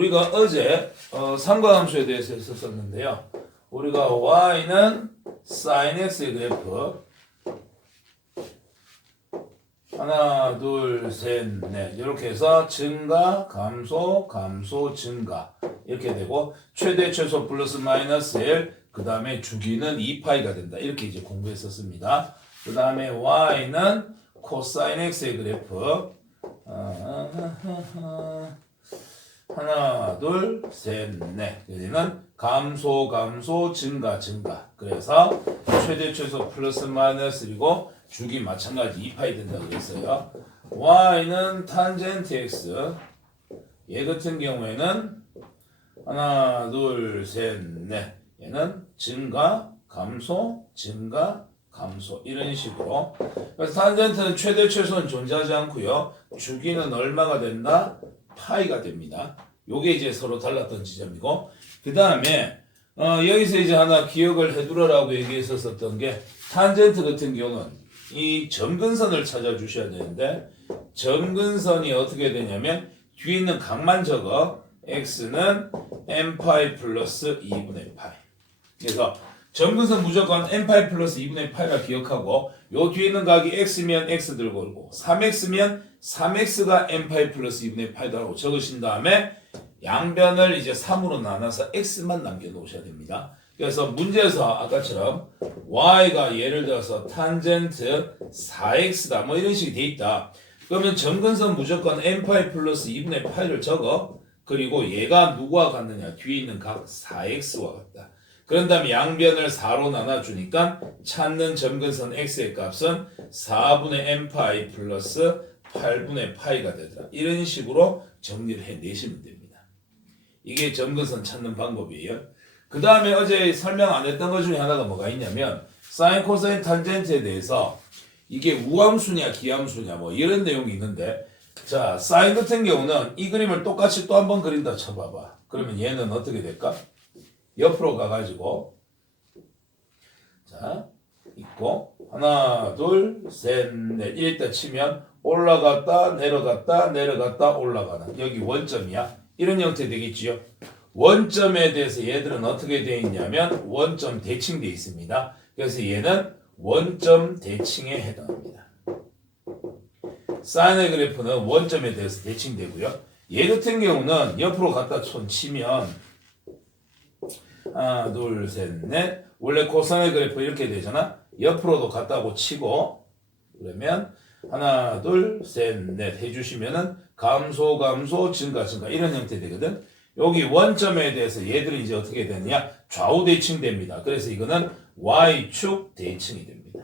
우리가 어제 삼각함수에 대해서 했었는데요. 우리가 y는 sin x의 그래프 하나, 둘, 셋, 넷 이렇게 해서 증가, 감소, 감소, 증가 이렇게 되고 최대, 최소, 플러스, 마이너스 1 그 다음에 주기는 2파이가 된다. 이렇게 이제 공부했었습니다. 그 다음에 y는 코사인 x의 그래프 하나, 둘, 셋, 넷 여기는 감소, 감소, 증가, 증가 그래서 최대, 최소, 플러스, 마이너스 1이고 주기 마찬가지 2파이 된다고 그랬어요. y는 탄젠트 x 얘 같은 경우에는 하나, 둘, 셋, 넷 얘는 증가, 감소, 증가, 감소 이런 식으로 그래서 탄젠트는 최대, 최소는 존재하지 않고요. 주기는 얼마가 된다? 파이가 됩니다. 요게 이제 서로 달랐던 지점이고 그 다음에 여기서 이제 하나 기억을 해두라고 얘기했었던 게 탄젠트 같은 경우는 이 점근선을 찾아주셔야 되는데 점근선이 어떻게 되냐면 뒤에 있는 각만 적어 x는 n파이 플러스 2분의 파이 그래서 점근선 무조건 n파이 플러스 2분의 파이라 기억하고 요 뒤에 있는 각이 x면 x 들고 오고 3x면 3x가 n파이 플러스 2분의 파이라고 적으신 다음에 양변을 이제 3으로 나눠서 x만 남겨놓으셔야 됩니다. 그래서 문제에서 아까처럼 y가 예를 들어서 탄젠트 4x다 뭐 이런 식이 돼 있다. 그러면 점근선 무조건 n파이 플러스 2분의 파이를 적어 그리고 얘가 누구와 같느냐 뒤에 있는 각 4x와 같다. 그런 다음에 양변을 4로 나눠주니까 찾는 점근선 x의 값은 4분의 n파이 플러스 8분의 파이가 되더라. 이런 식으로 정리를 해내시면 됩니다. 이게 점근선 찾는 방법이에요. 그 다음에 어제 설명 안 했던 것 중에 하나가 뭐가 있냐면 사인, 코사인, 탄젠트에 대해서 이게 우함수냐 기함수냐 뭐 이런 내용이 있는데 자 사인 같은 경우는 이 그림을 똑같이 또 한 번 그린다 쳐봐봐. 그러면 얘는 어떻게 될까? 옆으로 가가지고 자 있고 하나 둘 셋 넷 이랬다 치면 올라갔다 내려갔다 내려갔다 올라가는 여기 원점이야. 이런 형태 되겠지요. 원점에 대해서 얘들은 어떻게 되어 있냐면 원점 대칭되어 있습니다. 그래서 얘는 원점 대칭에 해당합니다. 사인의 그래프는 원점에 대해서 대칭되고요. 얘 같은 경우는 옆으로 갖다 손 치면 하나 둘 셋 넷 원래 코사인의 그래프 이렇게 되잖아. 옆으로도 갖다고 치고 그러면 하나 둘 셋 넷 해주시면은 감소 감소 증가 증가 이런 형태 되거든. 여기 원점에 대해서 얘들이 이제 어떻게 되느냐 좌우 대칭됩니다. 그래서 이거는 y축 대칭이 됩니다.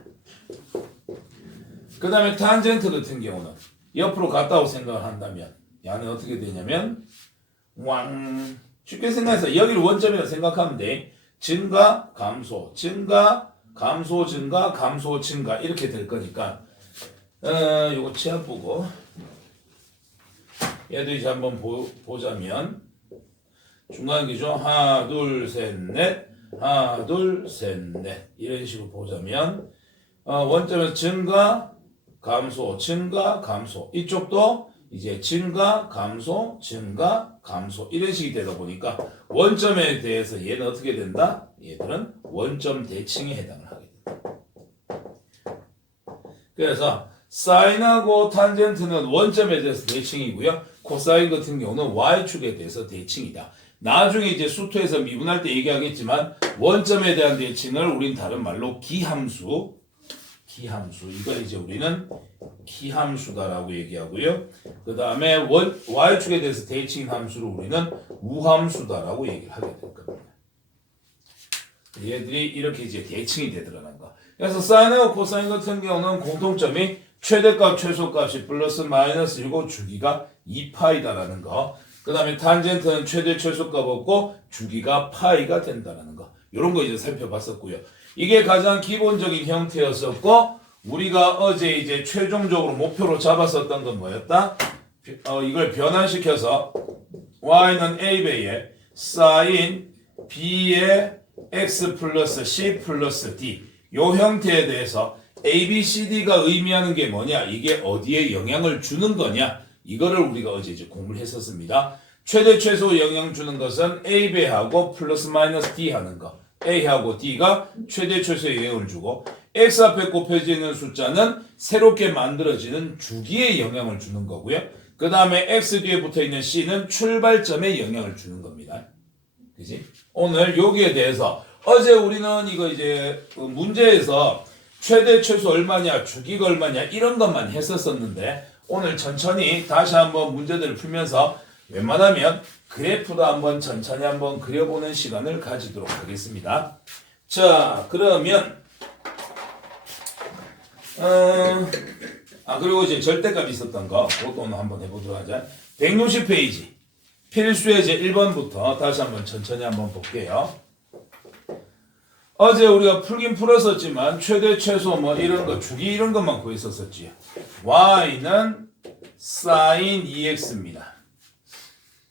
그 다음에 탄젠트 같은 경우는 옆으로 갔다고 생각을 한다면 얘는 어떻게 되냐면 왕 쉽게 생각해서 여기를 원점이라고 생각하면 돼. 증가 감소 증가 감소 증가 감소 증가 이렇게 될 거니까 요거 치아 보고 얘도 이제 한번 보자면 중간 기준 하나 둘 셋 넷 하나 둘 셋 넷 이런 식으로 보자면 원점에서 증가 감소 증가 감소 이쪽도 이제 증가 감소 증가 감소 이런 식이 되다 보니까 원점에 대해서 얘는 어떻게 된다? 얘들은 원점 대칭에 해당을 하게 된다. 그래서 사인하고 탄젠트는 원점에 대해서 대칭이고요. 코사인 같은 경우는 y축에 대해서 대칭이다. 나중에 이제 수토에서 미분할 때 얘기하겠지만 원점에 대한 대칭을 우린 다른 말로 기함수 이걸 이제 우리는 기함수다라고 얘기하고요. 그 다음에 y축에 대해서 대칭인 함수를 우리는 우함수다라고 얘기를 하게 될 겁니다. 얘들이 이렇게 이제 대칭이 되더라는 거. 그래서 사인하고 코사인 같은 경우는 공통점이 최대값 최소값이 플러스 마이너스 1고 주기가 2파이다라는 거. 그 다음에 탄젠트는 최대 최소값 없고 주기가 파이가 된다는 거. 이런 거 이제 살펴봤었고요. 이게 가장 기본적인 형태였었고 우리가 어제 이제 최종적으로 목표로 잡았었던 건 뭐였다? 이걸 변환시켜서 y는 a배에 sin b의 x 플러스 c 플러스 d 요 형태에 대해서 a, b, c, d가 의미하는 게 뭐냐? 이게 어디에 영향을 주는 거냐? 이거를 우리가 어제 이제 공부를 했었습니다. 최대 최소 영향 주는 것은 A 배하고 플러스 마이너스 D 하는 거. A하고 D가 최대 최소의 영향을 주고 X 앞에 곱해지는 숫자는 새롭게 만들어지는 주기에 영향을 주는 거고요. 그 다음에 X 뒤에 붙어있는 C는 출발점에 영향을 주는 겁니다. 그지? 오늘 여기에 대해서 어제 우리는 이거 이제 문제에서 최대 최소 얼마냐, 주기가 얼마냐 이런 것만 했었었는데 오늘 천천히 다시 한번 문제들을 풀면서 웬만하면 그래프도 한번 천천히 한번 그려보는 시간을 가지도록 하겠습니다. 자, 그러면 그리고 이제 절대값이 있었던 거 그것도 오늘 한번 해보도록 하자. 160페이지 필수예제 1번부터 다시 한번 천천히 한번 볼게요. 어제 우리가 풀긴 풀었었지만 최대 최소 뭐 이런 거 주기 이런 것만 구했었었지. y는 sin 2x입니다.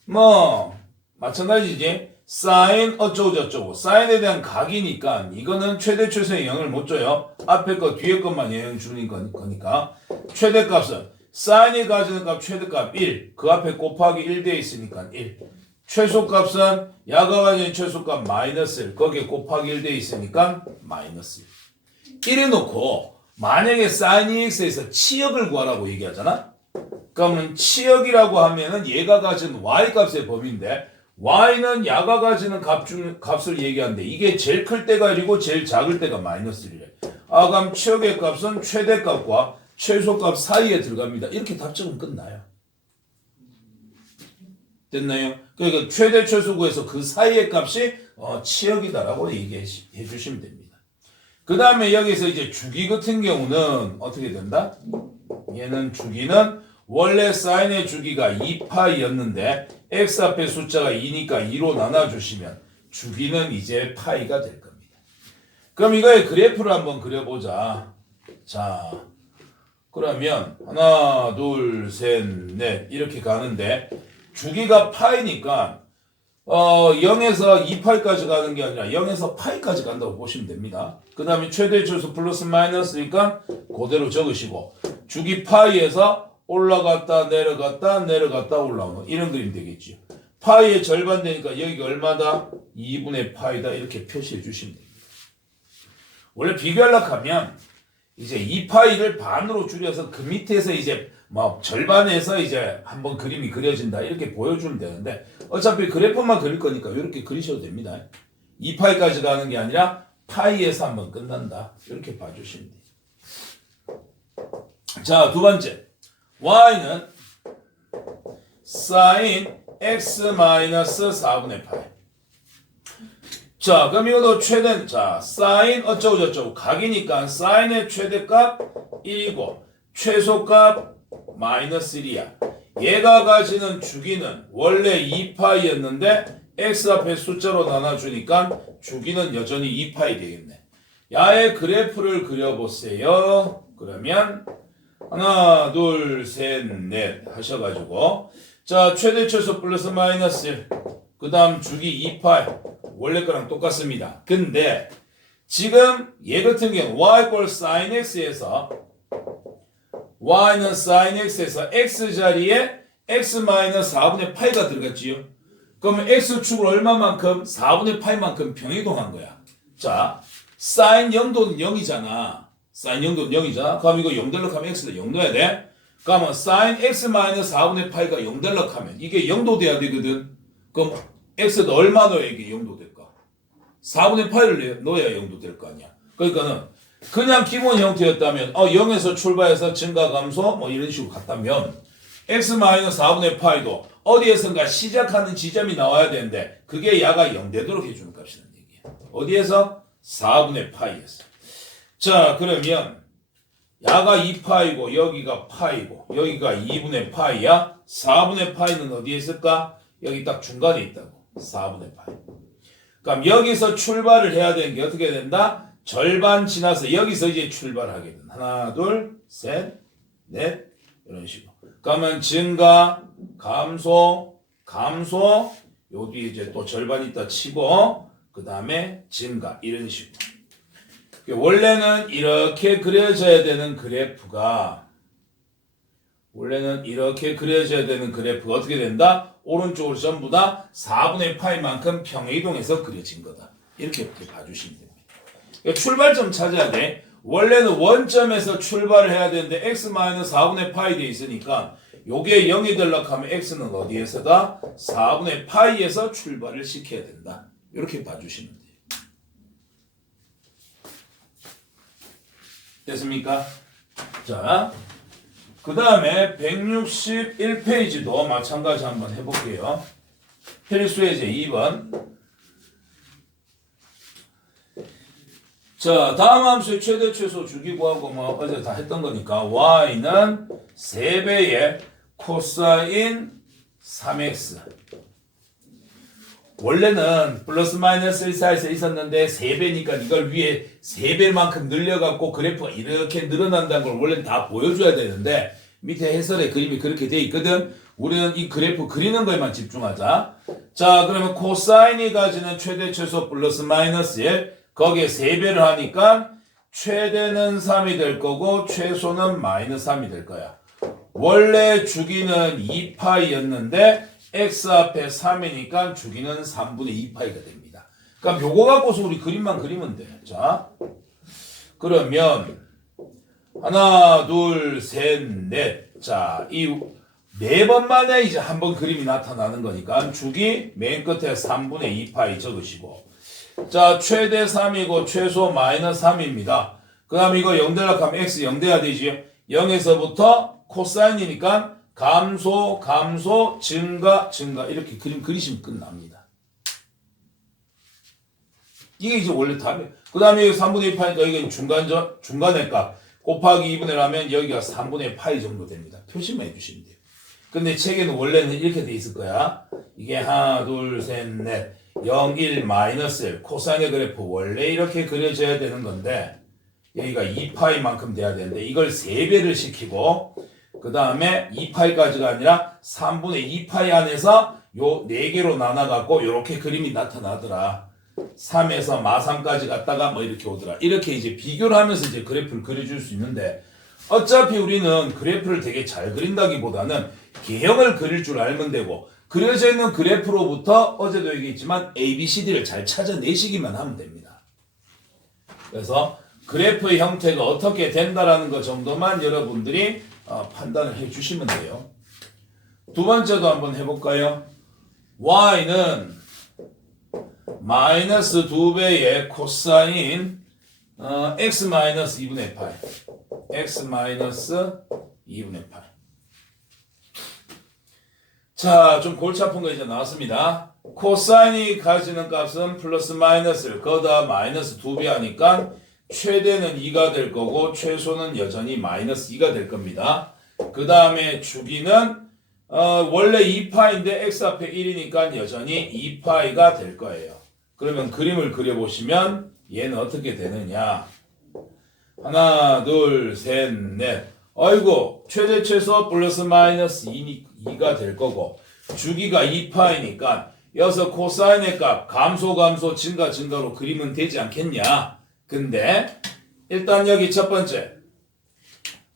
뭐 마찬가지지. sin 어쩌고 저쩌고 sin에 대한 각이니까 이거는 최대 최소의 영향을 못 줘요. 앞에 거 뒤에 것만 영향 주는 거니까 최대값은 sin이 가지는 값 최대값 1 그 앞에 곱하기 1 돼 있으니까 1 최소값은 야가 가지는 최소값 마이너스 1 거기에 곱하기 1 돼 있으니까 마이너스 1 이래 놓고 만약에 sin 2x에서 치역을 구하라고 얘기하잖아. 그러면 치역이라고 하면은 얘가 가진 y값의 범위인데 y는 야가 가지는 값을 얘기하는데 이게 제일 클 때가 1이고 제일 작을 때가 마이너스 1이래. 그럼 치역의 값은 최대값과 최소값 사이에 들어갑니다. 이렇게 답 적으면 끝나요. 됐나요? 그러니까 최대 최소 구해서 그 사이의 값이 치역이다라고 얘기해 주시면 됩니다. 그 다음에 여기서 이제 주기 같은 경우는 어떻게 된다? 얘는 주기는 원래 사인의 주기가 2파이였는데 x 앞에 숫자가 2니까 2로 나눠주시면 주기는 이제 파이가 될 겁니다. 그럼 이거의 그래프를 한번 그려보자. 자, 그러면 하나, 둘, 셋, 넷 이렇게 가는데 주기가 파이니까 0에서 2파이까지 가는 게 아니라 0에서 파이까지 간다고 보시면 됩니다. 그 다음에 최대 최소 플러스 마이너스니까 그대로 적으시고 주기 파이에서 올라갔다 내려갔다 올라오는 이런 그림 되겠죠. 파이의 절반 되니까 여기가 얼마다? 2분의 파이다 이렇게 표시해 주시면 됩니다. 원래 비교하려고 하면 이제 2파이를 반으로 줄여서 그 밑에서 이제 뭐 절반에서 이제 한번 그림이 그려진다 이렇게 보여주면 되는데 어차피 그래프만 그릴 거니까 이렇게 그리셔도 됩니다. 2파이까지 가는 게 아니라 파이에서 한번 끝난다 이렇게 봐주시면 돼요. 자, 두 번째 y는 sin x-4분의 파이. 자, 그럼 이것도 최대, 자, sin 어쩌고 저쩌고 각이니까 sin의 최대값 1이고 최소값 마이너스 1이야. 얘가 가지는 주기는 원래 2파이였는데 x 앞에 숫자로 나눠주니까 주기는 여전히 2파이 되겠네. 야의 그래프를 그려보세요. 그러면 하나, 둘, 셋, 넷 하셔가지고 자, 최대 최소 플러스 마이너스 1 그 다음 주기 2파이 원래 거랑 똑같습니다. 근데 지금 얘 같은 경우 y 꼴 sin x에서 y는 sin x에서 x 자리에 x-4분의 파이가 들어갔지요. 그러면 x축을 얼마만큼? 4분의 파이만큼 평이동한 거야. 자, sin 0도는 0이잖아. sin 0도는 0이잖아. 그럼 이거 0 되려고 하면 x도 0 넣어야 돼. 그러면 sin x-4분의 파이가 0 되려고 하면 이게 0도 돼야 되거든. 그럼 x도 얼마 넣어야 이게 0도 될까? 4분의 파이를 넣어야 0도 될 거 아니야. 그러니까는 그냥 기본 형태였다면 0에서 출발해서 증가 감소 뭐 이런 식으로 갔다면 x-4분의 파이도 어디에선가 시작하는 지점이 나와야 되는데 그게 야가 0 되도록 해주는 값이라는 얘기야. 어디에서? 4분의 파이에서. 자, 그러면 야가 2파이고 여기가 파이고 여기가 2분의 파이야. 4분의 파이는 어디에 있을까? 여기 딱 중간에 있다고. 4분의 파이. 그럼 여기서 출발을 해야 되는 게 어떻게 된다? 절반 지나서 여기서 이제 출발하게 된다. 하나, 둘, 셋, 넷 이런 식으로. 그러면 증가, 감소, 요 뒤에 이제 또 절반 있다 치고 그 다음에 증가 이런 식으로. 원래는 이렇게 그려져야 되는 그래프가 어떻게 된다? 오른쪽으로 전부 다 4분의 파이만큼 평행이동해서 그려진 거다. 이렇게 봐주시면 됩니다. 그러니까 출발점 찾아야 돼. 원래는 원점에서 출발을 해야 되는데 x-4분의 파이 돼 있으니까 요게 0이 되려고 하면 x는 어디에서다? 4분의 파이에서 출발을 시켜야 된다. 이렇게 봐주시면 돼요. 됐습니까? 자, 그 다음에 161페이지도 마찬가지 한번 해볼게요. 필수예제 2번. 자, 다음 함수의 최대 최소 주기 구하고 뭐 어제 다 했던 거니까 y는 3배의 코사인 3x. 원래는 플러스 마이너스 1 사이에서 있었는데 3배니까 이걸 위에 3배만큼 늘려갖고 그래프가 이렇게 늘어난다는 걸 원래는 다 보여줘야 되는데 밑에 해설의 그림이 그렇게 돼 있거든. 우리는 이 그래프 그리는 거에만 집중하자. 자, 그러면 코사인이 가지는 최대 최소 플러스 마이너스 1, 거기에 3배를 하니까 최대는 3이 될 거고 최소는 마이너스 3이 될 거야. 원래 주기는 2파이였는데 x 앞에 3이니까 주기는 3분의 2파이가 됩니다. 그러니까 요거 갖고서 우리 그림만 그리면 돼. 자, 그러면 하나, 둘, 셋, 넷. 자, 이 4번 만에 이제 한 번 그림이 나타나는 거니까 주기 맨 끝에 3분의 2파이 적으시고, 자, 최대 3이고 최소 마이너스 3입니다. 그 다음 이거 0 되려고 하면 x 0 돼야 되지. 0에서부터 코사인이니까 감소, 감소, 증가, 증가 이렇게 그림 그리시면 끝납니다. 이게 이제 원래 답이에요. 그 다음에 3분의 2파니까 이게 중간의 값 곱하기 2분의 1 하면 여기가 3분의 파이 정도 됩니다. 표시만 해주시면 돼요. 근데 책에는 원래는 이렇게 돼 있을 거야. 이게 하나, 둘, 셋, 넷 0, 1, 마이너스 1 코사인의 그래프 원래 이렇게 그려져야 되는 건데 여기가 2파이만큼 돼야 되는데 이걸 3배를 시키고 그 다음에 2파이까지가 아니라 3분의 2파이 안에서 요 4개로 나눠갖고 요렇게 그림이 나타나더라. 3에서 마3까지 갔다가 뭐 이렇게 오더라. 이렇게 이제 비교를 하면서 이제 그래프를 그려줄 수 있는데 어차피 우리는 그래프를 되게 잘 그린다기보다는 개형을 그릴 줄 알면 되고 그려져 있는 그래프로부터 어제도 얘기했지만 A, B, C, D를 잘 찾아내시기만 하면 됩니다. 그래서 그래프의 형태가 어떻게 된다라는 것 정도만 여러분들이 판단을 해주시면 돼요. 두 번째도 한번 해볼까요? y는 마이너스 2배의 코사인 x 마이너스 2분의 파이 x 마이너스 2분의 파이. 자, 좀 골치 아픈 거 이제 나왔습니다. 코사인이 가지는 값은 플러스 마이너스를 거기다 마이너스 2배 하니까 최대는 2가 될 거고 최소는 여전히 마이너스 2가 될 겁니다. 그 다음에 주기는 원래 2파인데 x 앞에 1이니까 여전히 2파이가 될 거예요. 그러면 그림을 그려보시면 얘는 어떻게 되느냐. 하나, 둘, 셋, 넷. 어이구, 최대 최소 플러스 마이너스 2가 될 거고 주기가 2파이니까 여기서 코사인의 값 감소 감소 증가 증가로 그리면 되지 않겠냐. 근데 일단 여기 첫 번째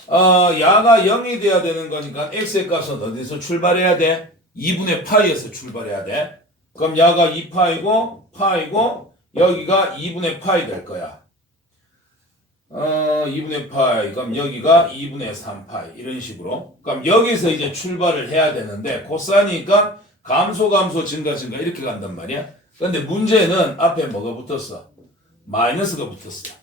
야가 0이 돼야 되는 거니까 x의 값은 어디서 출발해야 돼? 2분의 파이에서 출발해야 돼. 그럼 야가 2파이고 파이고 여기가 2분의 파이 될 거야. 2분의 파이 그럼 여기가 2분의 3파이 이런 식으로. 그럼 여기서 이제 출발을 해야 되는데 코사인이니까 감소 감소 증가 증가 이렇게 간단 말이야. 근데 문제는 앞에 뭐가 붙었어? 마이너스가 붙었어.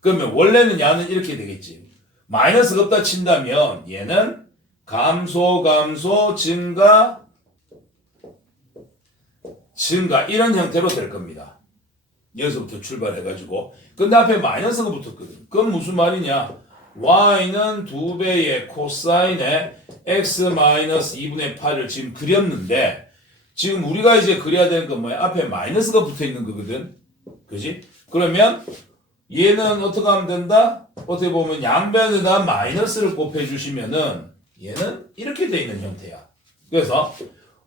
그러면 원래는 야는 이렇게 되겠지. 마이너스가 없다 친다면 얘는 감소 감소 증가 증가 이런 형태로 될 겁니다. 여기서부터 출발해가지고. 근데 앞에 마이너스가 붙었거든. 그건 무슨 말이냐. y는 2배의 코사인의 x 마이너스 2분의 8을 지금 그렸는데 지금 우리가 이제 그려야 되는 건 뭐야? 앞에 마이너스가 붙어 있는 거거든. 그지? 그러면 얘는 어떻게 하면 된다? 어떻게 보면 양변에다 마이너스를 곱해주시면은 얘는 이렇게 돼 있는 형태야. 그래서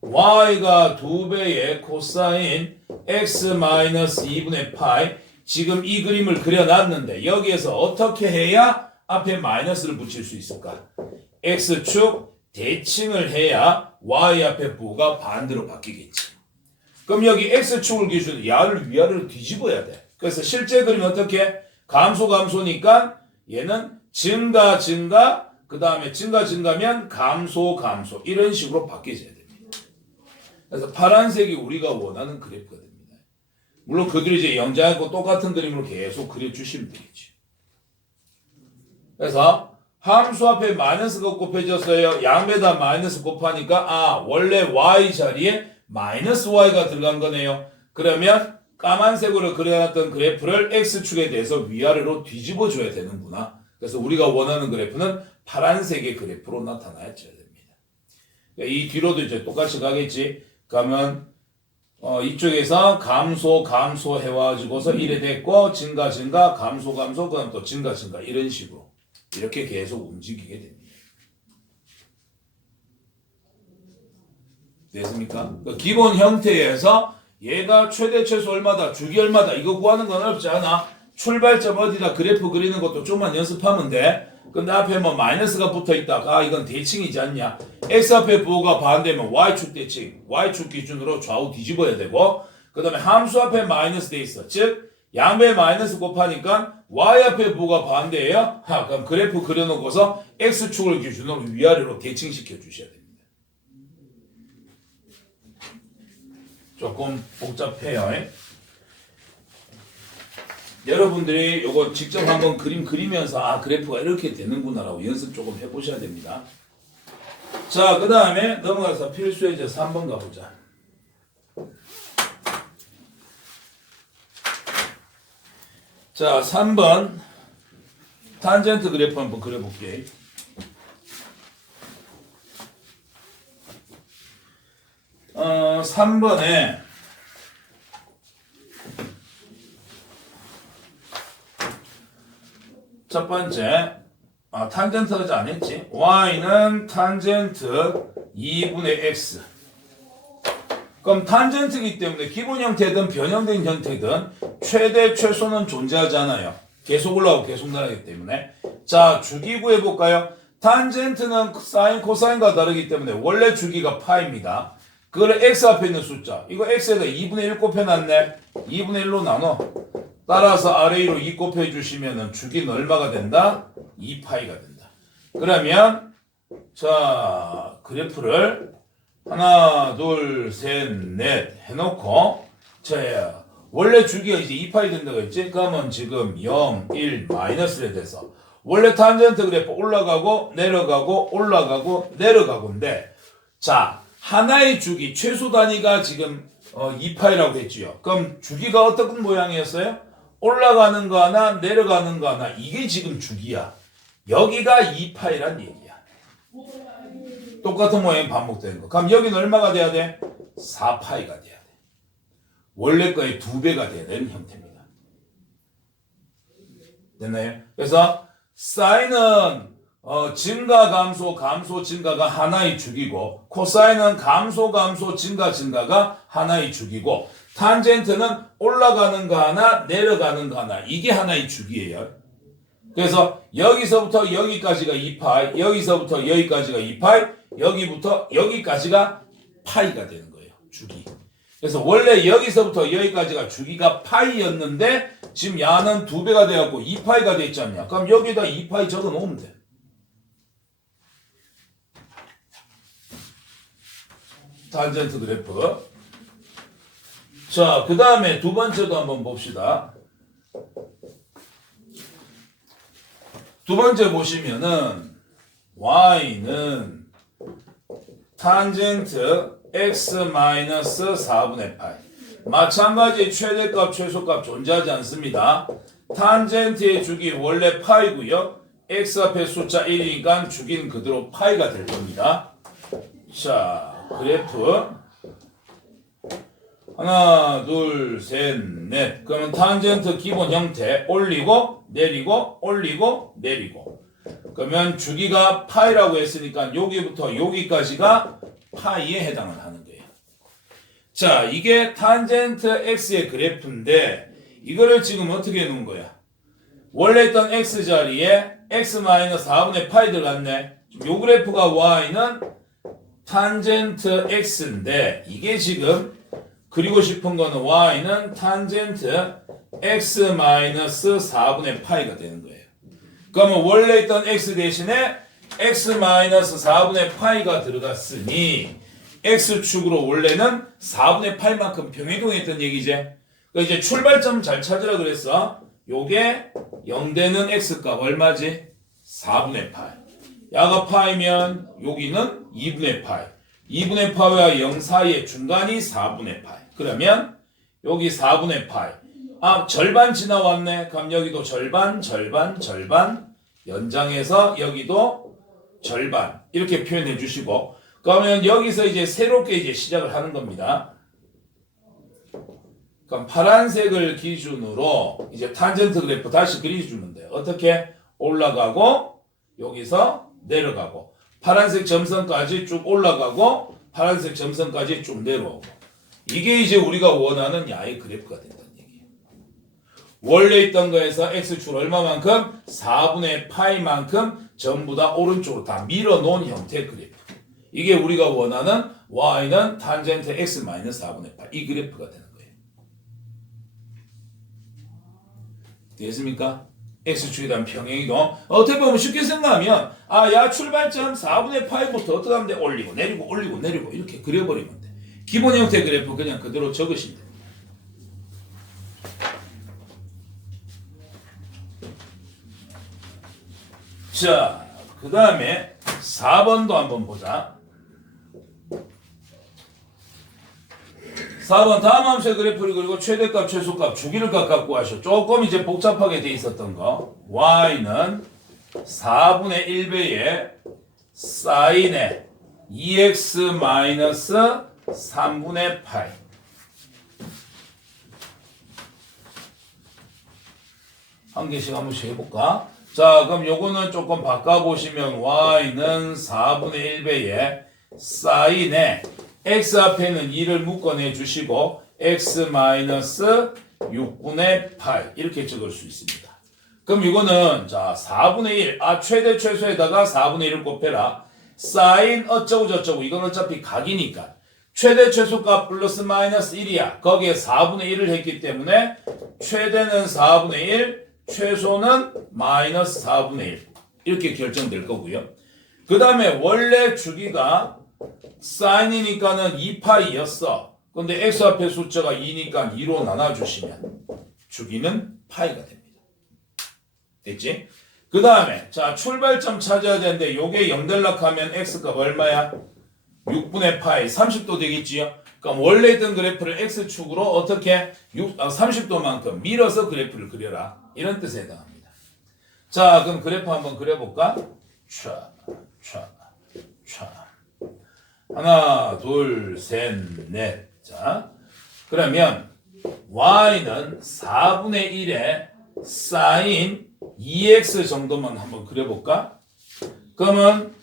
y가 2배의 코사인 x 마이너스 2분의 파이 지금 이 그림을 그려놨는데 여기에서 어떻게 해야 앞에 마이너스를 붙일 수 있을까? x축 대칭을 해야 y 앞에 부호가 반대로 바뀌겠지. 그럼 여기 x축을 기준으로 야를 위아래로 뒤집어야 돼. 그래서 실제 그림이 어떻게? 감소니까 얘는 증가, 그 다음에 증가면 감소 이런 식으로 바뀌어져야 됩니다. 그래서 파란색이 우리가 원하는 그래프가 됩니다. 물론 그들이 이제 영장하고 똑같은 그림으로 계속 그려주시면 되겠지. 그래서 함수 앞에 마이너스가 곱해졌어요. 양배다 마이너스 곱하니까 원래 y 자리에 마이너스 y가 들어간 거네요. 그러면 까만색으로 그려놨던 그래프를 x축에 대해서 위아래로 뒤집어 줘야 되는구나. 그래서 우리가 원하는 그래프는 파란색의 그래프로 나타나야 됩니다. 이 뒤로도 이제 똑같이 가겠지. 그러면 이쪽에서 감소 해가지고서 이래 됐고 증가 감소 그다음 또 증가 이런 식으로 이렇게 계속 움직이게 됩니다. 됐습니까? 그 기본 형태에서 얘가 최대 최소 얼마다 주기 얼마다 이거 구하는 건 어렵지 않아. 출발점 어디다 그래프 그리는 것도 좀만 연습하면 돼. 근데 앞에 뭐 마이너스가 붙어있다. 이건 대칭이지 않냐. x 앞에 부호가 반대면 y축 대칭, y축 기준으로 좌우 뒤집어야 되고, 그 다음에 함수 앞에 마이너스 돼 있어. 즉 양배 마이너스 곱하니까 y 앞에 부호가 반대예요. 그럼 그래프 그려놓고서 x축을 기준으로 위아래로 대칭시켜 주셔야 됩니다. 조금 복잡해요. 여러분들이 요거 직접 한번 그림 그리면서 그래프가 이렇게 되는구나라고 연습 조금 해보셔야 됩니다. 자, 그 다음에 넘어가서 필수예제 3번 가보자. 자, 3번 탄젠트 그래프 한번 그려볼게요. 어, 3번에 첫 번째 탄젠트가 안 했지. y는 탄젠트 2분의 x. 그럼 탄젠트이기 때문에 기본 형태든 변형된 형태든 최대 최소는 존재하잖아요. 계속 올라가고 계속 내려가기 때문에. 자, 주기 구해볼까요? 탄젠트는 사인 코사인과 다르기 때문에 원래 주기가 파입니다. 그걸 x 앞에 있는 숫자, 이거 x에다 2분의 1 곱해놨네. 2분의 1로 나눠. 따라서 아래로 2 곱해주시면 주기는 얼마가 된다? 2파이가 된다. 그러면 자, 그래프를 하나, 둘, 셋, 넷 해놓고 자, 원래 주기가 이제 2파이 된다고 했지? 그러면 지금 0, 1, 마이너스에 돼서 원래 탄젠트 그래프 올라가고 내려가고 올라가고 내려가고인데, 자, 하나의 주기 최소 단위가 지금 2파이라고 했지요. 그럼 주기가 어떤 모양이었어요? 올라가는 거 하나 내려가는 거 하나, 이게 지금 주기야. 여기가 2파이란 얘기야. 똑같은 모양이 반복되는 거. 그럼 여기는 얼마가 돼야 돼? 4파이가 돼야 돼. 원래 거의 2배가 돼야 되는 형태입니다. 됐나요? 그래서 사인은 증가 감소 증가가 하나의 주기고, 코사인은 감소 증가가 하나의 주기고, 탄젠트는 올라가는 거 하나 내려가는 거 하나, 이게 하나의 주기예요. 그래서 여기서부터 여기까지가 2파이, 여기서부터 여기까지가 2파이, 여기부터 여기까지가 파이가 되는 거예요. 주기. 그래서 원래 여기서부터 여기까지가 주기가 파이였는데 지금 야는 2배가 되었고 2파이가 돼 있지 않냐. 그럼 여기다 2파이 적어 놓으면 돼. 탄젠트 그래프. 자, 그 다음에 두 번째도 한번 봅시다. 두 번째 보시면은 y는 탄젠트 x-4분의 파이. 마찬가지 최대값 최소값 존재하지 않습니다. 탄젠트의 주기 원래 파이고요. x 앞에 숫자 1이니까 주기는 그대로 파이가 될 겁니다. 자, 그래프 하나, 둘, 셋, 넷. 그러면 탄젠트 기본 형태 올리고 내리고 올리고 내리고. 그러면 주기가 파이라고 했으니까 여기부터 여기까지가 파이에 해당을 하는 거예요. 자, 이게 탄젠트 x의 그래프인데 이거를 지금 어떻게 해놓은 거야? 원래 있던 x 자리에 x-4분의 파이 들어갔네. 요 그래프가 y는 탄젠트 x인데 이게 지금 그리고 싶은 거는 y는 탄젠트 x 마이너스 4분의 파이가 되는 거예요. 그러면 원래 있던 x 대신에 x 마이너스 4분의 파이가 들어갔으니 x축으로 원래는 4분의 8만큼 평행이동했던 얘기지. 그러니까 이제 출발점 잘 찾으라 그랬어. 요게 0되는 x값 얼마지? 4분의 8. 야가 파이면 여기는 2분의 파이. 2분의 파이와 0 사이의 중간이 4분의 파이. 그러면 여기 4분의 파이. 아, 절반 지나왔네. 그럼 여기도 절반, 절반, 절반. 연장해서 여기도 절반. 이렇게 표현해 주시고. 그러면 여기서 이제 새롭게 이제 시작을 하는 겁니다. 그럼 파란색을 기준으로 이제 탄젠트 그래프 다시 그려주면 돼요. 어떻게? 올라가고 여기서 내려가고 파란색 점선까지 쭉 올라가고 파란색 점선까지 쭉 내려오고 이게 이제 우리가 원하는 야의 그래프가 된다는 얘기예요. 원래 있던 거에서 x축 얼마만큼? 4분의 파이만큼 전부 다 오른쪽으로 다 밀어놓은 형태의 그래프. 이게 우리가 원하는 y는 탄젠트 x 마이너스 4분의 파이 이 그래프가 되는 거예요. 되겠습니까? x축에 대한 평행이동. 어떻게 보면 쉽게 생각하면 야 출발점 4분의 파이부터 어떻게 하면 돼? 올리고 내리고 올리고 내리고 이렇게 그려버리면 돼. 기본 형태 그래프 그냥 그대로 적으시면 돼. 자, 그 다음에 4번도 한번 보자. 4번 다음 함수의 그래프를 그리고 최대값, 최소값, 주기를 각각 구하셔. 조금 이제 복잡하게 돼 있었던 거. y는 4분의 1배의 사인의 2x 마이너스 3분의 파이. 한 개씩 한 번씩 해볼까? 자, 그럼 요거는 조금 바꿔보시면 y는 4분의 1배의 사인의 x 앞에는 2를 묶어내 주시고 x 마이너스 6분의 8 이렇게 적을 수 있습니다. 그럼 이거는 자 4분의 1 최대 최소에다가 4분의 1을 곱해라. 사인 어쩌고 저쩌고 이건 어차피 각이니까 최대 최소값 플러스 마이너스 1이야. 거기에 4분의 1을 했기 때문에 최대는 4분의 1 최소는 마이너스 4분의 1 이렇게 결정될 거고요. 그 다음에 원래 주기가 사인이니까는 2파이였어. 근데 x 앞에 숫자가 2니까 2로 나눠주시면 주기는 파이가 됩니다. 됐지? 그 다음에 자 출발점 찾아야 되는데 요게 0 될락 하면 x값 얼마야? 6분의 파이 30도 되겠지요? 그럼 원래 있던 그래프를 x축으로 어떻게 30도만큼 밀어서 그래프를 그려라. 이런 뜻에 해당합니다. 자 그럼 그래프 한번 그려볼까? 하나, 둘, 셋, 넷. 자, 그러면 y는 4분의 1에 사인 2x 정도만 한번 그려볼까? 그러면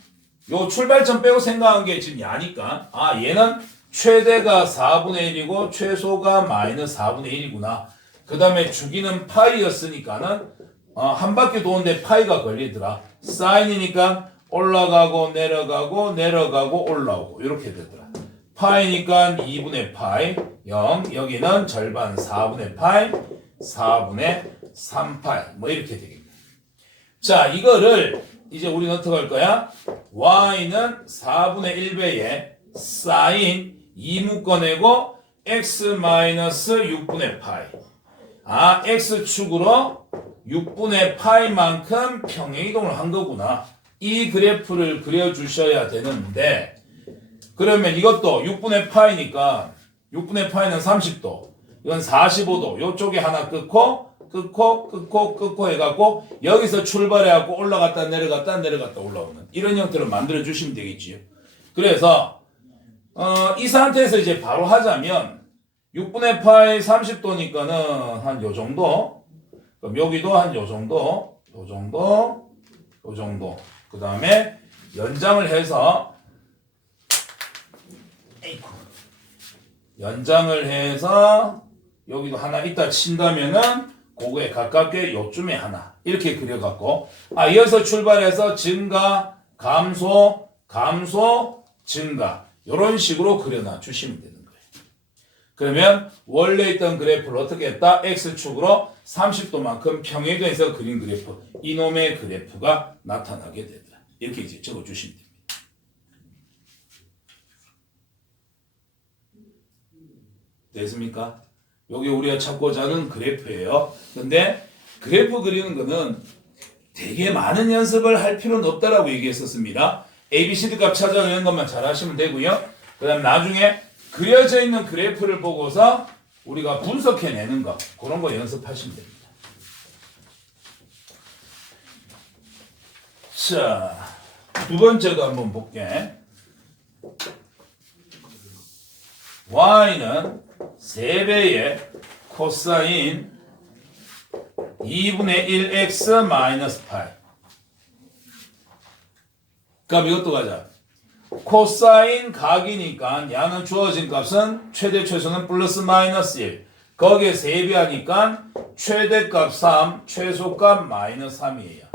요 출발점 빼고 생각한 게 지금 야니까 얘는 최대가 4분의 1이고 최소가 마이너스 4분의 1이구나. 그 다음에 주기는 파이였으니까는 한 바퀴 도는데 파이가 걸리더라. 사인이니까 올라가고 내려가고 내려가고 올라오고 이렇게 되더라. 파이니까 2분의 파이 0 여기는 절반 4분의 파이 4분의 3파이 뭐 이렇게 되겠네. 자 이거를 이제 우리는 어떻게 할 거야? y는 4분의 1배에 사인 2 묶어내고 x 마이너스 6분의 파이 x축으로 6분의 파이만큼 평행이동을 한 거구나. 이 그래프를 그려주셔야 되는데 그러면 이것도 6분의 파이니까 6분의 파이는 30도 이건 45도 요쪽에 하나 끊고 해갖고 여기서 출발해갖고 올라갔다 내려갔다 내려갔다 올라오는 이런 형태로 만들어 주시면 되겠지요. 그래서 이 상태에서 이제 바로 하자면 6분의 파이 30도니까는 한 요 정도 그럼 여기도 한 요 정도 그 다음에 연장을 해서 여기도 하나 있다 친다면은 그거에 가깝게 요쯤에 하나 이렇게 그려갖고 이어서 출발해서 증가 감소 증가 이런 식으로 그려놔 주시면 되는 거예요. 그러면 원래 있던 그래프를 어떻게 했다? X축으로 30도만큼 평행에서 그린 그래프 이놈의 그래프가 나타나게 되더라. 이렇게 이제 적어주시면 됩니다. 됐습니까? 여기 우리가 찾고자 하는 그래프예요. 근데 그래프 그리는 거는 되게 많은 연습을 할 필요는 없다라고 얘기했었습니다. ABCD 값 찾아내는 것만 잘 하시면 되고요. 그 다음 나중에 그려져 있는 그래프를 보고서 우리가 분석해내는 거 그런 거 연습하시면 됩니다. 자, 두 번째도 한번 볼게. y는 3배의 코사인 2분의 1x 마이너스 파이. 그럼 이것도 가자. 코사인 각이니까 양은 주어진 값은 최대 최소는 플러스 마이너스 1. 거기에 3배 하니까 최대값 3, 최소값 마이너스 3이에요.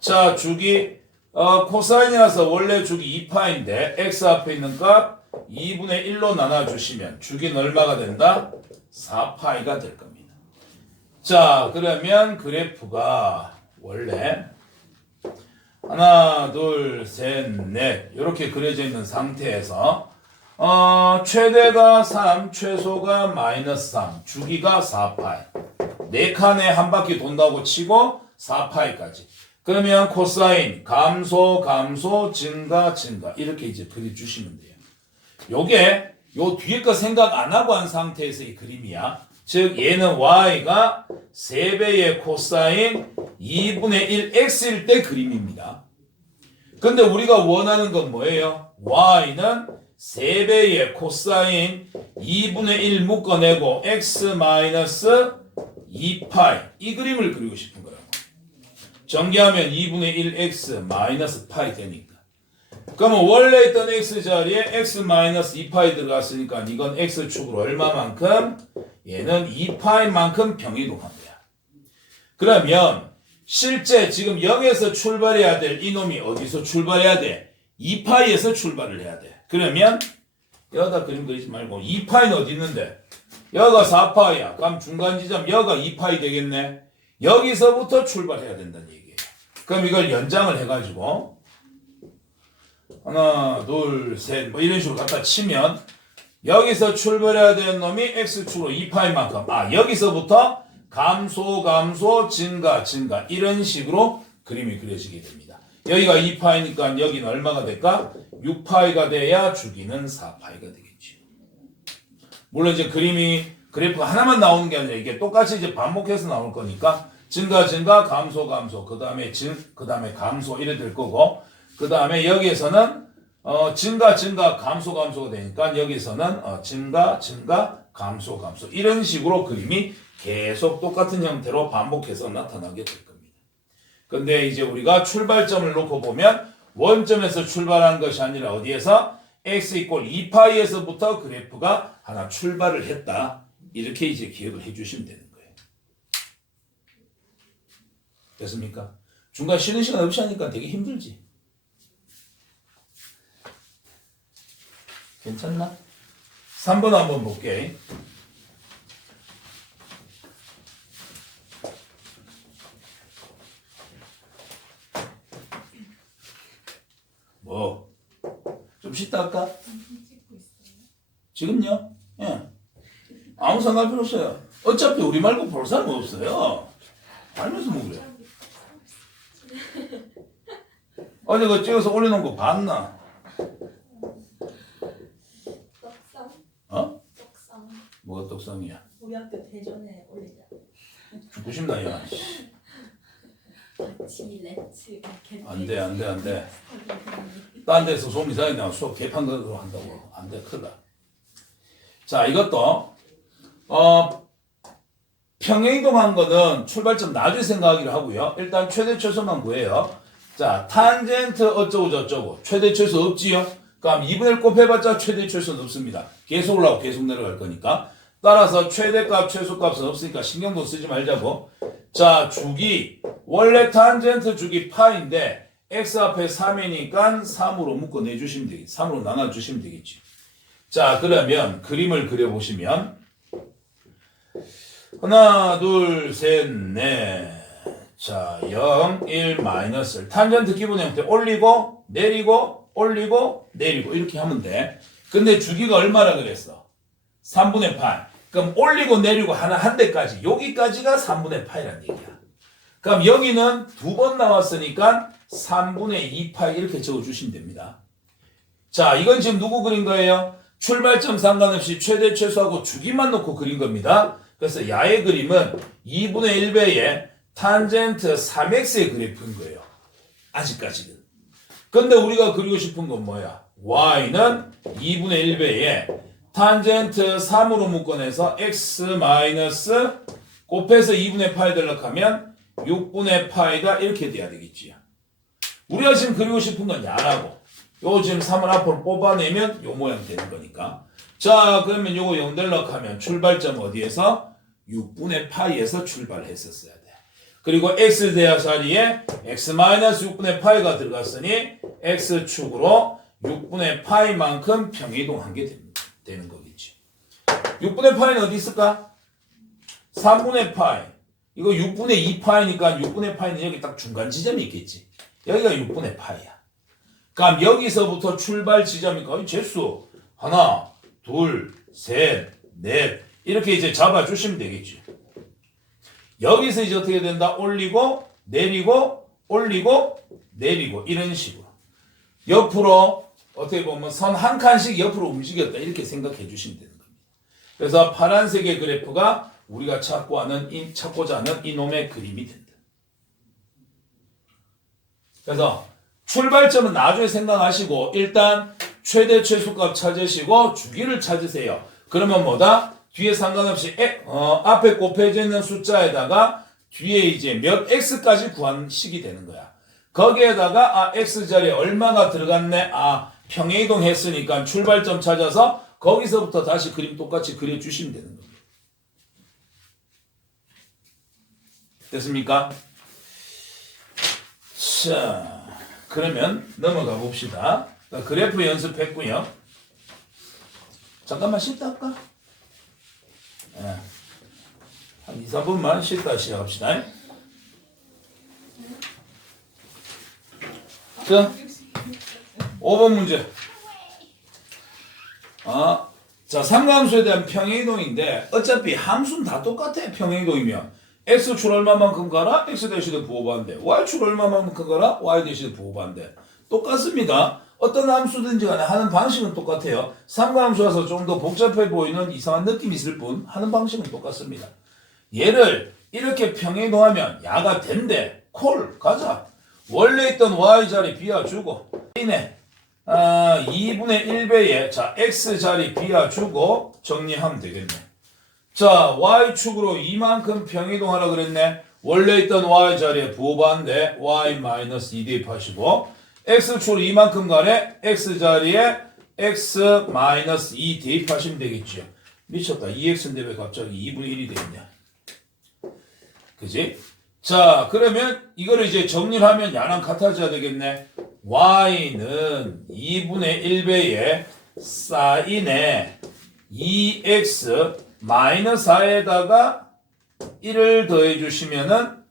자, 주기 코사인이라서 원래 주기 2파인데 x 앞에 있는 값 2분의 1로 나눠주시면 주기는 얼마가 된다? 4파이가 될 겁니다. 자, 그러면 그래프가 원래 하나, 둘, 셋, 넷 이렇게 그려져 있는 상태에서 최대가 3, 최소가 마이너스 3, 주기가 4파이. 4칸에 한 바퀴 돈다고 치고 4파이까지. 그러면 코사인 감소, 감소, 증가, 증가 이렇게 이제 그려주시면 돼요. 요게 요 뒤에 거 생각 안 하고 한 상태에서의 그림이야. 즉 얘는 y가 3배의 코사인 2분의 1x일 때 그림입니다. 근데 우리가 원하는 건 뭐예요? y는 3배의 코사인 2분의 1 묶어내고 x 마이너스 2파이 이 그림을 그리고 싶은 거라고. 전개하면 2분의 1x 마이너스 파이 되니까. 그러면 원래 있던 x 자리에 x 마이너스 2파이 들어갔으니까 이건 x축으로 얼마만큼? 얘는 2파이만큼 평이동한 거야. 그러면 실제 지금 0에서 출발해야 될 이놈이 어디서 출발해야 돼? 2파이에서 출발을 해야 돼. 그러면 여기다 그림 그리지 말고 2파이는 어디 있는데? 여기가 4파이야. 그럼 중간 지점 여기가 2파이 되겠네. 여기서부터 출발해야 된다는 얘기예요. 그럼 이걸 연장을 해가지고 하나, 둘, 셋 뭐 이런 식으로 갖다 치면 여기서 출발해야 되는 놈이 x축으로 2파이만큼 여기서부터 감소, 감소, 증가, 증가 이런 식으로 그림이 그려지게 됩니다. 여기가 2파이니까 여기는 얼마가 될까? 6파이가 돼야 주기는 4파이가 되겠죠. 물론 이제 그래프가 하나만 나오는 게 아니라 이게 똑같이 이제 반복해서 나올 거니까 증가, 증가, 감소, 감소, 그 다음에 그 다음에 감소 이래 될 거고 그 다음에 여기에서는 증가, 증가, 감소, 감소가 되니까 여기서는 증가, 증가, 감소, 감소 이런 식으로 그림이 계속 똑같은 형태로 반복해서 나타나게 될 겁니다. 근데 이제 우리가 출발점을 놓고 보면 원점에서 출발한 것이 아니라 어디에서? x 이꼴 2파이에서부터 그래프가 하나 출발을 했다. 이렇게 이제 기억을 해주시면 되는 거예요. 됐습니까? 중간 쉬는 시간 없이 하니까 되게 힘들지? 괜찮나? 3번 한번 볼게. 뭐? 좀 쉬다 할까? 지금요? 예. 아무 상관 필요 없어요. 어차피 우리 말고 볼 사람 없어요. 알면서 뭐 그래? 어제 그 찍어서 올려놓은 거 봤나? 떡상? 어? 떡상. 뭐가 떡상이야? 우리 학교 대전에 올리자. 죽고 싶나 야. 같이 렛츠 안돼 안돼 안돼. 딴 데서 소문 이상하게 나와 수업 개판으로 한다고. 안돼 큰일 나. 자 이것도 평행이동한 거는 출발점 나중에 생각하기로 하고요. 일단 최대 최소만 구해요. 자 탄젠트 어쩌고 저쩌고 최대 최소 없지요. 그럼 2분의 1 곱해봤자 최대 최소는 없습니다. 계속 올라가고 계속 내려갈 거니까. 따라서 최대값 최소값은 없으니까 신경도 쓰지 말자고. 자 주기 원래 탄젠트 주기 파인데 x 앞에 3이니까 3으로 묶어내주시면 되겠지. 3으로 나눠주시면 되겠지. 자, 그러면 그림을 그려보시면 하나, 둘, 셋, 넷. 자, 0, 1, 마이너스. 탄젠트 기본 형태 올리고, 내리고, 올리고, 내리고. 이렇게 하면 돼. 근데 주기가 얼마라 그랬어? 3분의 8. 그럼 올리고, 내리고 하나 한 대까지. 여기까지가 3분의 8이란 얘기야. 그럼 여기는 두 번 나왔으니까 3분의 2파이 이렇게 적어주시면 됩니다. 자, 이건 지금 누구 그린 거예요? 출발점 상관없이 최대 최소하고 주기만 놓고 그린 겁니다. 그래서 야의 그림은 2분의 1배의 탄젠트 3x의 그래프인 거예요. 아직까지는. 근데 우리가 그리고 싶은 건 뭐야? y는 2분의 1배의 탄젠트 3으로 묶어내서 x 마이너스 곱해서 2분의 파이 들락하면 6분의 파이다 이렇게 돼야 되겠지. 우리가 지금 그리고 싶은 건 야라고. 요 지금 3을 앞으로 뽑아내면 요 모양 되는 거니까. 자, 그러면 요거 0 들락하면 출발점 어디에서? 6분의 파이에서 출발했었어야 돼. 그리고 x 대하 자리에 x 마이너스 6분의 파이가 들어갔으니 x축으로 6분의 파이만큼 평이동한 게 되는 거겠지. 6분의 파이는 어디 있을까? 3분의 파이. 이거 6분의 2파이니까 6분의 파이는 여기 딱 중간 지점이 있겠지. 여기가 6분의 파이야. 그럼 여기서부터 출발 지점이 거의 재수. 하나, 둘, 셋, 넷. 이렇게 이제 잡아주시면 되겠지. 여기서 이제 어떻게 된다? 올리고, 내리고, 올리고, 내리고. 이런 식으로. 옆으로, 어떻게 보면 선 한 칸씩 옆으로 움직였다. 이렇게 생각해 주시면 되는 겁니다. 그래서 파란색의 그래프가 우리가 찾고자 하는 이놈의 그림이 된다. 그래서 출발점은 나중에 생각하시고 일단 최대 최소값 찾으시고 주기를 찾으세요. 그러면 뭐다? 뒤에 상관없이 앞에 곱해져 있는 숫자에다가 뒤에 이제 몇 x까지 구한 식이 되는 거야. 거기에다가 x 자리에 얼마가 들어갔네. 평행이동 했으니까 출발점 찾아서 거기서부터 다시 그림 똑같이 그려주시면 되는 겁니다. 됐습니까? 자, 그러면 넘어가 봅시다. 그래프 연습했고요. 잠깐만 쉬다 할까? 네. 한 2, 3분만 쉬다 시작합시다. 자, 5번 문제. 자, 삼각함수에 대한 평행이동인데 어차피 함수는 다 똑같아. 평행이동이면 x축 얼마만큼 가라? x 대신에 부호반대. y축 얼마만큼 가라? y 대신에 부호반대. 똑같습니다. 어떤 함수든지 간에 하는 방식은 똑같아요. 삼각함수라서 좀 더 복잡해 보이는 이상한 느낌이 있을 뿐 하는 방식은 똑같습니다. 얘를 이렇게 평행이동하면 야가 된대. 콜 가자. 원래 있던 y 자리 비워주고 이네 2분의 1배에 자 x 자리 비워주고 정리하면 되겠네. 자 y축으로 이만큼 평이동하라 그랬네. 원래 있던 y 자리에 부호반대 y-2 대입하시고 x축으로 이만큼 가래 x 자리에 x-2 대입하시면 되겠죠. 미쳤다. 2x인데 왜 갑자기 2분의 1이 되겠냐. 그지? 자 그러면 이거를 이제 정리를 하면 야랑 같아져야 되겠네. y는 2분의 1배에 사인에 2x 마이너스 4에다가 1을 더해 주시면은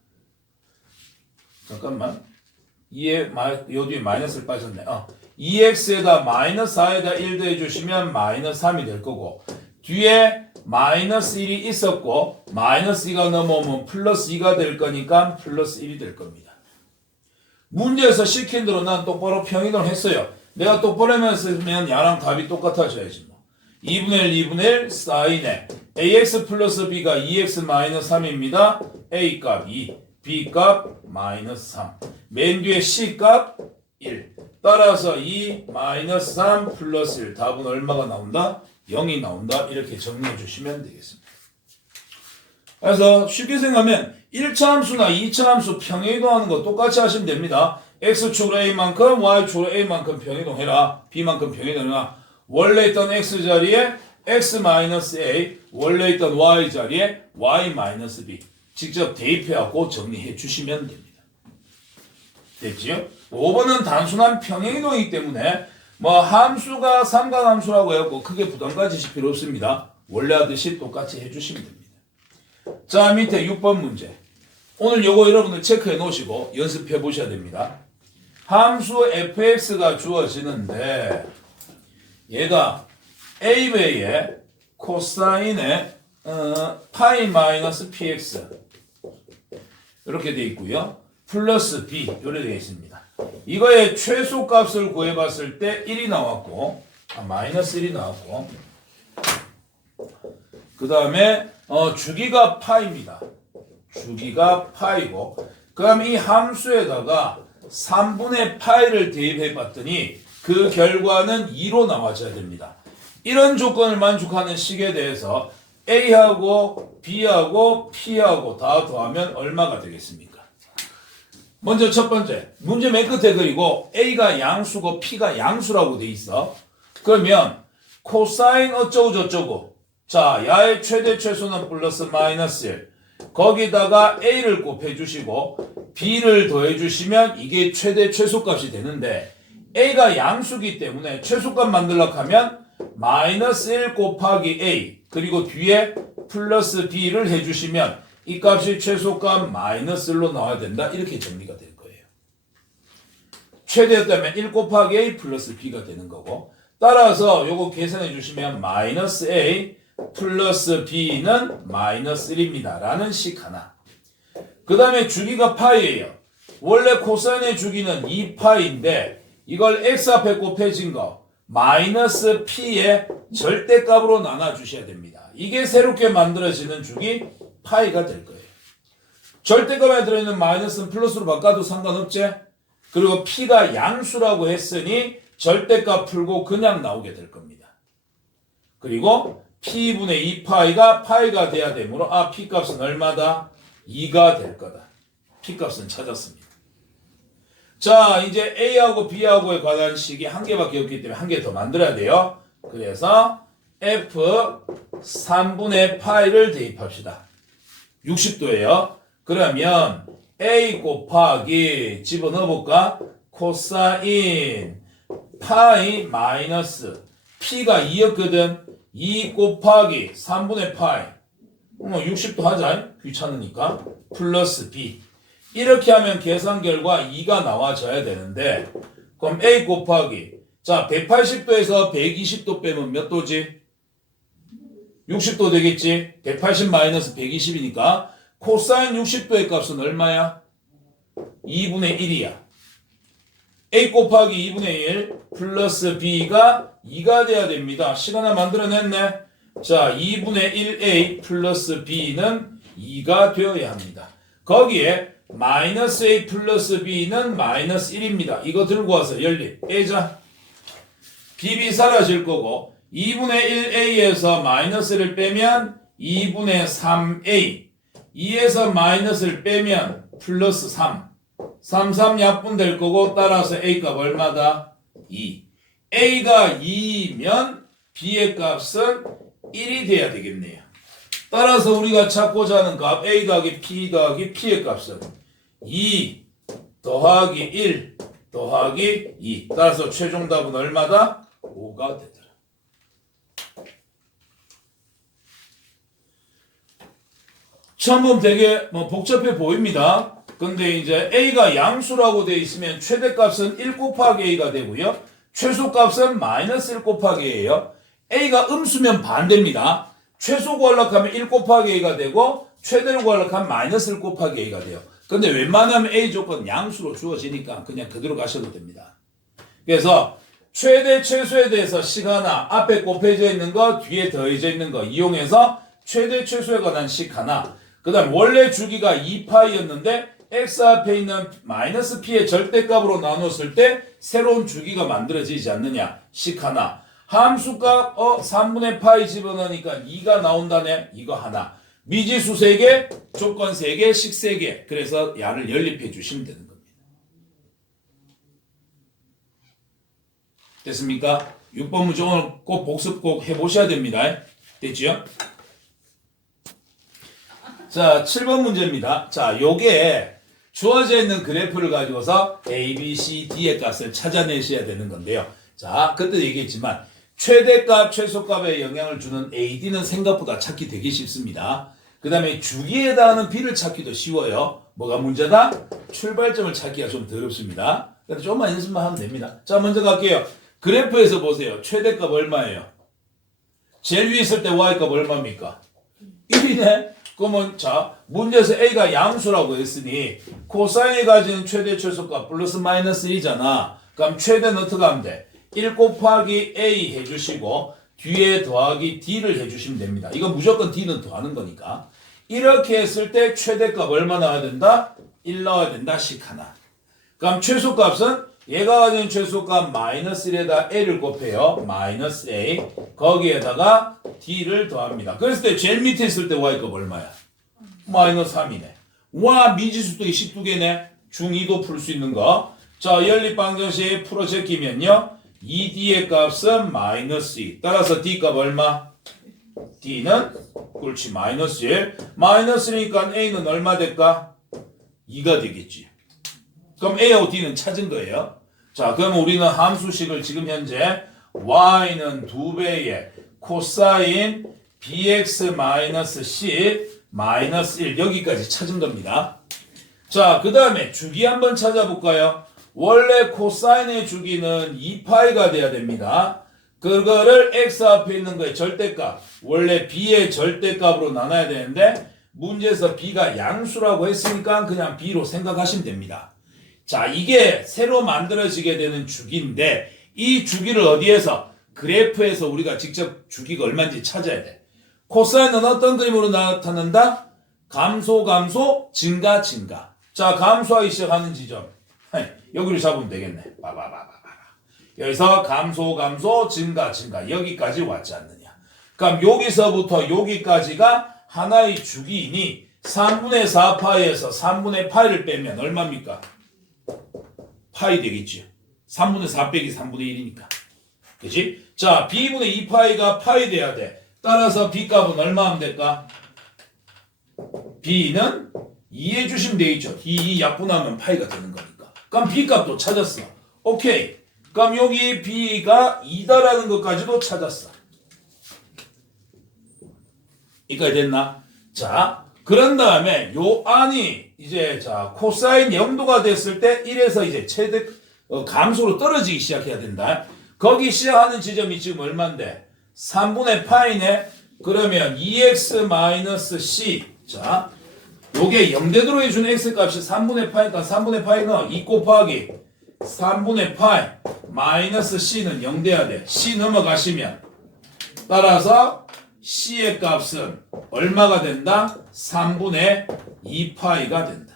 잠깐만 요 뒤에 마이너스를 빠졌네. 2x에다 마이너스 4에다 1 더해 주시면 마이너스 3이 될 거고 뒤에 마이너스 1이 있었고 마이너스 2가 넘어오면 플러스 2가 될 거니까 플러스 1이 될 겁니다. 문제에서 시킨 대로 난 똑바로 평이동을 했어요. 내가 똑바로 했으면 야랑 답이 똑같아져야지 뭐. 2분의 1, 2분의 1 사인에 ax 플러스 b가 2x 마이너스 3입니다. a 값 2, b 값 마이너스 3. 맨 뒤에 c 값 1. 따라서 2 마이너스 3 플러스 1. 답은 얼마가 나온다? 0이 나온다. 이렇게 정리해 주시면 되겠습니다. 그래서 쉽게 생각하면 1차 함수나 2차 함수 평행이동하는 거 똑같이 하시면 됩니다. x축으로 a만큼 y축으로 a만큼 평행이동해라. b만큼 평행이동해라. 원래 있던 x 자리에 x-a, 원래 있던 y 자리에 y-b 직접 대입해갖고 정리해 주시면 됩니다. 됐지요? 5번은 단순한 평행이동이기 때문에 뭐 함수가 삼각함수라고 해갖고 크게 부담 가지실 필요 없습니다. 원래 하듯이 똑같이 해주시면 됩니다. 자, 밑에 6번 문제. 오늘 요거 여러분들 체크해 놓으시고 연습해 보셔야 됩니다. 함수 fx가 주어지는데 얘가 a배의 코사인의 파이 마이너스 px 이렇게 되어 있고요. 플러스 b 이렇게 되어 있습니다. 이거의 최소값을 구해봤을 때 1이 나왔고 마이너스 1이 나왔고 그 다음에 주기가 파입니다. 주기가 파이고 그 다음에 이 함수에다가 3분의 파이를 대입해 봤더니 그 결과는 2로 나와줘야 됩니다. 이런 조건을 만족하는 식에 대해서 A하고 B하고 P하고 다 더하면 얼마가 되겠습니까? 먼저 첫 번째 문제 맨 끝에 그리고 A가 양수고 P가 양수라고 돼 있어. 그러면 코사인 어쩌고 저쩌고 자 야의 최대 최소는 플러스 마이너스 1 거기다가 A를 곱해 주시고 B를 더해 주시면 이게 최대 최소값이 되는데 A가 양수기 때문에 최소값 만들려고 하면 마이너스 1 곱하기 A 그리고 뒤에 플러스 B를 해주시면 이 값이 최소값 마이너스 1로 나와야 된다. 이렇게 정리가 될 거예요. 최대였다면 1 곱하기 A 플러스 B가 되는 거고 따라서 요거 계산해 주시면 마이너스 A 플러스 B는 마이너스 1입니다. 라는 식 하나. 그 다음에 주기가 파이예요. 원래 코사인의 주기는 2파인데 이걸 x 앞에 곱해진 거 마이너스 p의 절대값으로 나눠주셔야 됩니다. 이게 새롭게 만들어지는 주기 파이가 될 거예요. 절대값에 들어있는 마이너스는 플러스로 바꿔도 상관없지? 그리고 p가 양수라고 했으니 절대값 풀고 그냥 나오게 될 겁니다. 그리고 p분의 2파이가 파이가 돼야 되므로 p값은 얼마다? 2가 될 거다. p값은 찾았습니다. 자, 이제 A하고 B하고에 관한 식이 한 개밖에 없기 때문에 한 개 더 만들어야 돼요. 그래서 F 3분의 파이를 대입합시다. 60도예요. 그러면 A 곱하기 집어넣어볼까? 코사인 파이 마이너스 P가 2였거든. 2 곱하기 3분의 파이 60도 하자. 귀찮으니까. 플러스 B 이렇게 하면 계산 결과 2가 나와줘야 되는데 그럼 A 곱하기 자 180도에서 120도 빼면 몇 도지? 60도 되겠지? 180 마이너스 120이니까 코사인 60도의 값은 얼마야? 2분의 1이야. A 곱하기 2분의 1 플러스 B가 2가 돼야 됩니다. 식 하나 만들어냈네. 자 2분의 1A 플러스 B는 2가 되어야 합니다. 거기에 마이너스 A 플러스 B는 마이너스 1입니다. 이거 들고 와서 열리 빼자. BB 사라질 거고 2분의 1A에서 마이너스를 빼면 2분의 3A 2에서 마이너스를 빼면 플러스 3 3 약분 될 거고 따라서 A값 얼마다? 2 A가 2면 B의 값은 1이 돼야 되겠네요. 따라서 우리가 찾고자 하는 값 A 더하기 P 더하기 P의 값은 2 더하기 1 더하기 2 따라서 최종 답은 얼마다? 5가 되더라. 처음 보면 되게 복잡해 보입니다. 근데 이제 A가 양수라고 되어 있으면 최대값은 1 곱하기 A가 되고요. 최소값은 마이너스 1 곱하기 A예요. A가 음수면 반대입니다. 최소 구하려고 하면 1 곱하기 A가 되고 최대를 구하려고 하면 마이너스 1 곱하기 A가 돼요. 근데 웬만하면 A 조건 양수로 주어지니까 그냥 그대로 가셔도 됩니다. 그래서 최대 최소에 대해서 식 하나 앞에 곱해져 있는 거 뒤에 더해져 있는 거 이용해서 최대 최소에 관한 식 하나 그 다음 원래 주기가 2파이였는데 x 앞에 있는 마이너스 p의 절대값으로 나눴을 때 새로운 주기가 만들어지지 않느냐 식 하나 함수값 3분의 파이 집어넣으니까 2가 나온다네 이거 하나 미지수 3개 조건 3개 식 3개 그래서 야를 연립해 주시면 되는 겁니다. 됐습니까? 6번 문제 오늘 꼭 복습 꼭 해보셔야 됩니다. 됐죠? 자 7번 문제입니다. 자 요게 주어져 있는 그래프를 가지고서 A, B, C, D의 값을 찾아내셔야 되는 건데요. 자, 그때 얘기했지만 최대값, 최소값에 영향을 주는 A, D는 생각보다 찾기 되게 쉽습니다. 그 다음에 주기에 해당하는 B를 찾기도 쉬워요. 뭐가 문제다? 출발점을 찾기가 좀 더럽습니다. 근데 조금만 연습만 하면 됩니다. 자, 먼저 갈게요. 그래프에서 보세요. 최대값 얼마예요? 제일 위에 있을 때 Y값 얼마입니까? 1이네? 그러면 자, 문제에서 A가 양수라고 했으니 코사인이 가지는 최대 최소값 플러스 마이너스 1이잖아. 그럼 최대는 어떻게 하면 돼? 1 곱하기 A 해주시고 뒤에 더하기 D를 해주시면 됩니다. 이건 무조건 D는 더하는 거니까. 이렇게 했을 때 최대값 얼마 나와야 된다? 1 나와야 된다. 식 하나. 그럼 최소값은 얘가 가진 최소값 마이너스 1에다 A를 곱해요. 마이너스 A. 거기에다가 D를 더합니다. 그랬을 때 제일 밑에 있을 때 Y값 얼마야? 마이너스 3이네. 와, 미지수도 12개네. 중2도 풀 수 있는 거. 자, 연립방정식 풀어 제끼면요. 2D의 값은 마이너스 2. 따라서 D값 얼마? D는 그렇지 마이너스 1. 마이너스 1이니까 A는 얼마 될까? 2가 되겠지. 그럼 A하고 D는 찾은 거예요. 자, 그럼 우리는 함수식을 지금 현재 Y는 2배의 코사인 BX-C 마이너스 1 여기까지 찾은 겁니다. 자, 그 다음에 주기 한번 찾아볼까요? 원래 코사인의 주기는 2파이가 돼야 됩니다. 그거를 x 앞에 있는 거의 절대값, 원래 b의 절대값으로 나눠야 되는데 문제에서 b가 양수라고 했으니까 그냥 b로 생각하시면 됩니다. 자, 이게 새로 만들어지게 되는 주기인데 이 주기를 어디에서? 그래프에서 우리가 직접 주기가 얼마인지 찾아야 돼. 코사인은 어떤 그림으로 나타난다? 감소, 감소, 증가, 증가. 자, 감소하기 시작하는 지점. 여기를 잡으면 되겠네. 여기서 감소, 감소, 증가, 증가. 여기까지 왔지 않느냐. 그럼 여기서부터 여기까지가 하나의 주기이니 3분의 4파이에서 3분의 파이를 빼면 얼마입니까? 파이 되겠지. 3분의 4 빼기 3분의 1이니까. 그치? 자, b분의 2파이가 파이 돼야 돼. 따라서 b값은 얼마 하면 될까? b는 2 해주시면 되겠죠. 2 약분하면 파이가 되는 거니까. 그럼 b값도 찾았어. 오케이. 그럼 여기 b가 2다라는 것까지도 찾았어. 여기까지 됐나? 자, 그런 다음에 요 안이 이제 자 코사인 0도가 됐을 때 1에서 이제 최대 감소로 떨어지기 시작해야 된다. 거기 시작하는 지점이 지금 얼마인데? 3분의 파이네. 그러면 2x-c. 자, 요게 0대로 해주는 x값이 3분의 파이니까 3분의 파이는 2 곱하기 3분의 파이 마이너스 c는 0돼야 돼. c 넘어가시면 따라서 c의 값은 얼마가 된다? 3분의 2파이가 된다.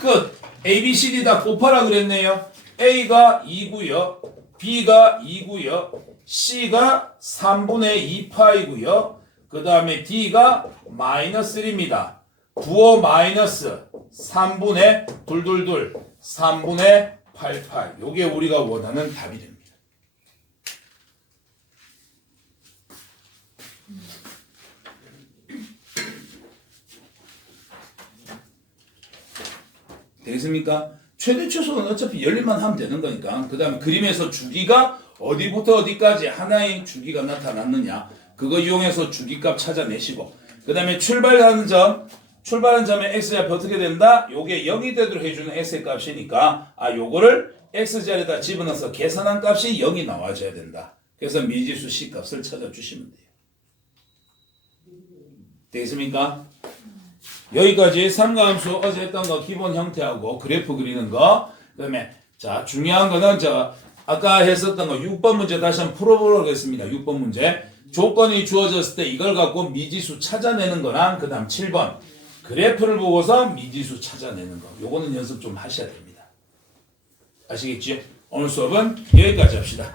끝. A, B, C, D 다 곱하라 그랬네요. A가 2고요. B가 2고요. C가 3분의 2파이고요. 그 다음에 D가 마이너스 1입니다. 부호 마이너스 3분의 3분의 8파이. 요게 우리가 원하는 답이 됩니다. 되겠습니까? 최대 최소는 어차피 열림만 하면 되는 거니까. 그 다음에 그림에서 주기가 어디부터 어디까지 하나의 주기가 나타났느냐. 그거 이용해서 주기값 찾아내시고. 그 다음에 출발하는 점에 x좌표 어떻게 된다? 요게 0이 되도록 해주는 x의 값이니까 요거를 x자리에다 집어넣어서 계산한 값이 0이 나와줘야 된다. 그래서 미지수 c 값을 찾아주시면 돼요. 되겠습니까? 여기까지 삼가함수 어제 했던 거 기본 형태하고 그래프 그리는 거. 그다음에 자 중요한 거는 아까 했었던 거 6번 문제 다시 한번 풀어보도록 하겠습니다. 6번 문제 조건이 주어졌을 때 이걸 갖고 미지수 찾아내는 거랑 그 다음 7번 그래프를 보고서 미지수 찾아내는 거. 요거는 연습 좀 하셔야 됩니다. 아시겠지? 오늘 수업은 여기까지 합시다.